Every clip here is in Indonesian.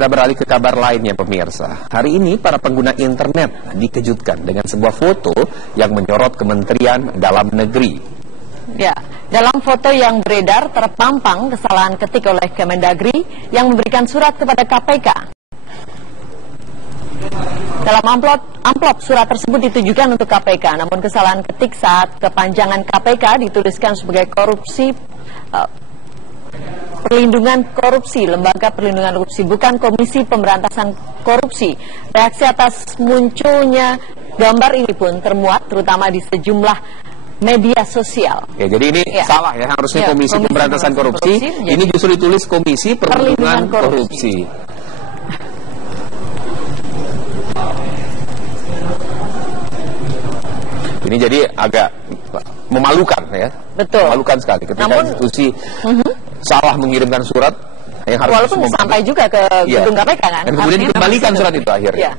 Kita beralih ke kabar lainnya pemirsa. Hari ini para pengguna internet dikejutkan dengan sebuah foto yang menyorot Kementerian Dalam Negeri. Ya, dalam foto yang beredar terpampang kesalahan ketik oleh Kemendagri yang memberikan surat kepada KPK. Dalam amplop surat tersebut ditujukan untuk KPK, namun kesalahan ketik saat kepanjangan KPK dituliskan sebagai korupsi. Perlindungan Korupsi, Lembaga Perlindungan Korupsi, bukan Komisi Pemberantasan Korupsi. Reaksi atas munculnya gambar ini pun termuat terutama di sejumlah media sosial. Ya, jadi ini salah ya, harusnya Komisi Pemberantasan Korupsi, ini justru ditulis Komisi Perlindungan Korupsi. Ini jadi agak memalukan ya. Betul. Memalukan sekali ketika institusi salah mengirimkan surat yang harus walaupun sampai juga ke gedung KPK kan. Dan kemudian dikembalikan surat itu akhirnya.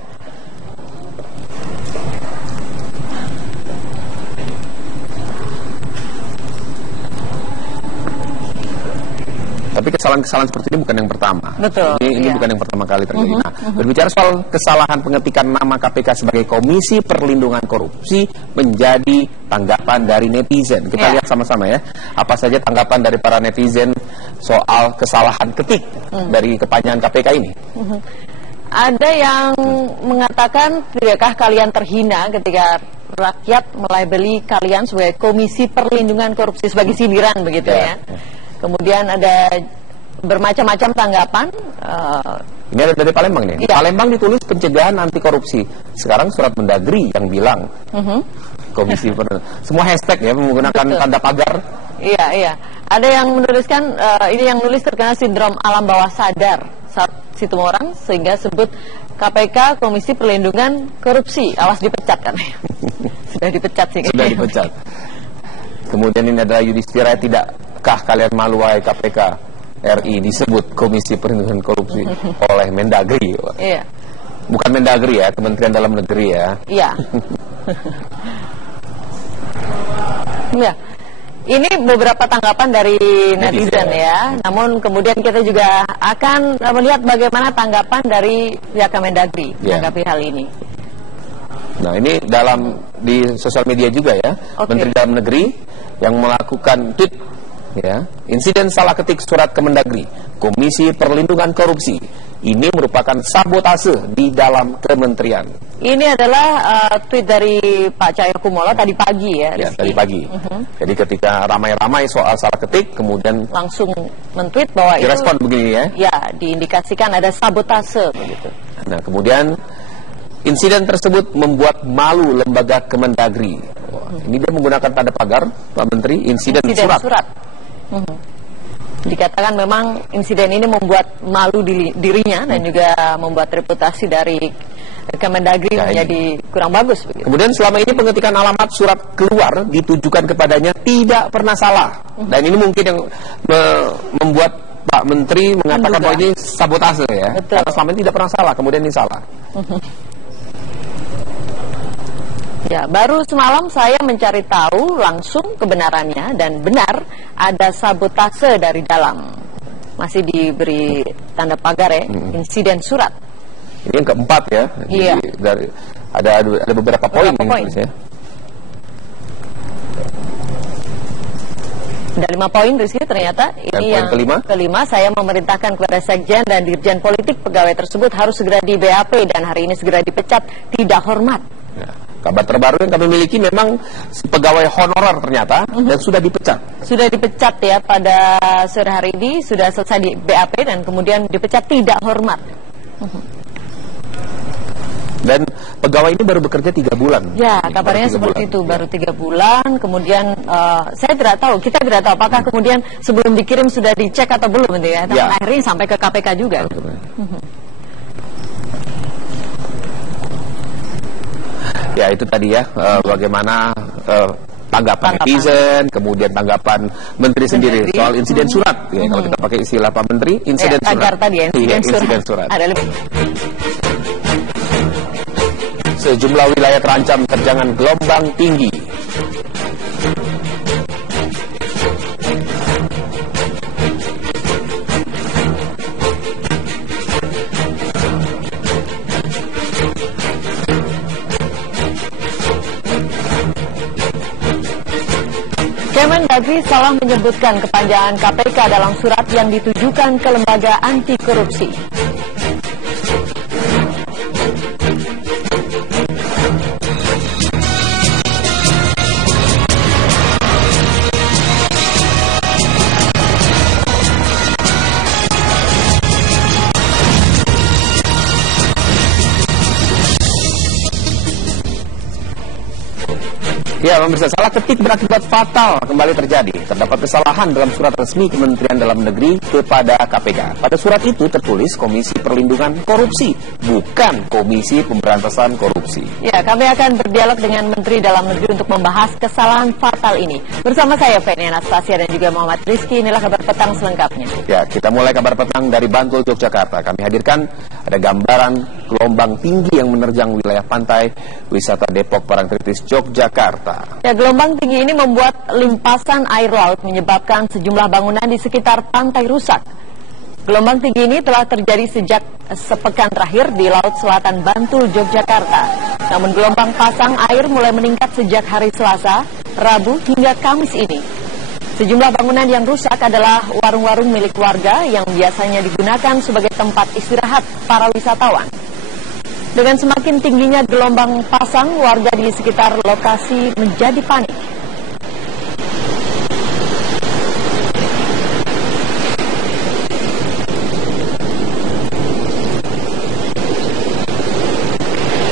Tapi kesalahan-kesalahan seperti ini bukan yang pertama. Betul. Ini bukan yang pertama kali terjadi. Nah, berbicara soal kesalahan pengetikan nama KPK sebagai Komisi Perlindungan Korupsi menjadi tanggapan dari netizen. Kita lihat sama-sama ya. Apa saja tanggapan dari para netizen soal kesalahan ketik dari kepanjangan KPK ini? Ada yang mengatakan, tidakkah kalian terhina ketika rakyat melabeli kalian sebagai Komisi Perlindungan Korupsi, sebagai sindiran begitu ya. Kemudian ada bermacam-macam tanggapan. Ini ada dari Palembang nih. Palembang ditulis pencegahan anti korupsi. Sekarang surat Mendagri yang bilang Komisi semua hashtag ya menggunakan tanda pagar. Iya. Ada yang menuliskan ini yang nulis terkena sindrom alam bawah sadar saat Situmorang sehingga sebut KPK Komisi Perlindungan Korupsi. Awas dipecat kan? Sudah dipecat sih. Sudah dipecat. Kemudian ini adalah Yudhistira, tidakkah kalian malu wahai KPK RI disebut Komisi Perlindungan Korupsi oleh Mendagri? Iya. Bukan Mendagri ya, Kementerian Dalam Negeri ya. Iya. Ya. Ini beberapa tanggapan dari netizen ya. Namun kemudian kita juga akan melihat bagaimana tanggapan dari pihak Kemendagri menanggapi hal ini. Nah, ini di sosial media juga ya. Menteri Dalam Negeri yang melakukan tweet ya, insiden salah ketik surat Kemendagri, Komisi Perlindungan Korupsi. Ini merupakan sabotase di dalam kementerian. Ini adalah tweet dari Pak Cahyokumolo tadi pagi ya. Tadi pagi. Jadi ketika ramai-ramai soal salah ketik, kemudian langsung men-tweet bahwa direspon itu begini ya. Ya, diindikasikan ada sabotase begitu. Nah, kemudian insiden tersebut membuat malu lembaga Kemendagri. Ini dia menggunakan tanda pagar, Pak Menteri, insiden surat. Dikatakan memang insiden ini membuat malu dirinya dan juga membuat reputasi dari Kemendagri menjadi kurang bagus. Begitu. Kemudian selama ini pengetikan alamat surat keluar ditujukan kepadanya tidak pernah salah. Dan ini mungkin yang membuat Pak Menteri mengatakan bahwa ini sabotase ya. Karena selama ini tidak pernah salah, kemudian ini salah. Ya, baru semalam saya mencari tahu langsung kebenarannya dan benar ada sabotase dari dalam. Masih diberi tanda pagar ya, insiden surat. Ini yang keempat ya. Iya. Dari ada beberapa poin ya. Ada 5 poin Rizky ternyata. Ini yang kelima, saya memerintahkan kepada Sekjen dan Dirjen Politik pegawai tersebut harus segera di BAP dan hari ini segera dipecat, tidak hormat. Ya. Kabar terbaru yang kami miliki memang pegawai honorer ternyata dan sudah dipecat. Sudah dipecat ya pada sore hari ini, sudah selesai di BAP dan kemudian dipecat tidak hormat. Dan pegawai ini baru bekerja 3 bulan. Ya, kabarnya seperti itu, baru 3 bulan. Kemudian saya tidak tahu, kita tidak tahu apakah kemudian sebelum dikirim sudah dicek atau belum ya. Tapi akhirnya sampai ke KPK juga. Ya, itu tadi ya, bagaimana tanggapan netizen, kemudian tanggapan Menteri sendiri soal insiden surat. Ya, kalau kita pakai istilah Pak Menteri, insiden surat. Tadi ya, insiden surat. Sejumlah wilayah terancam terjangan gelombang tinggi. Kemendagri salah menyebutkan kepanjangan KPK dalam surat yang ditujukan ke lembaga anti korupsi. Ya, pemirsa, salah ketik berakibat fatal kembali terjadi. Terdapat kesalahan dalam surat resmi Kementerian Dalam Negeri kepada KPK. Pada surat itu tertulis Komisi Perlindungan Korupsi, bukan Komisi Pemberantasan Korupsi. Ya, kami akan berdialog dengan Menteri Dalam Negeri untuk membahas kesalahan fatal ini. Bersama saya, Feni Anastasia, dan juga Muhammad Rizky. Inilah kabar petang selengkapnya. Ya, kita mulai kabar petang dari Bantul, Yogyakarta. Kami hadirkan ada gambaran gelombang tinggi yang menerjang wilayah pantai wisata Depok Parangtritis, Yogyakarta. Ya, gelombang tinggi ini membuat limpasan air laut menyebabkan sejumlah bangunan di sekitar pantai rusak. Gelombang tinggi ini telah terjadi sejak sepekan terakhir di Laut Selatan Bantul, Yogyakarta. Namun gelombang pasang air mulai meningkat sejak hari Selasa, Rabu hingga Kamis ini. Sejumlah bangunan yang rusak adalah warung-warung milik warga yang biasanya digunakan sebagai tempat istirahat para wisatawan. Dengan semakin tingginya gelombang pasang, warga di sekitar lokasi menjadi panik.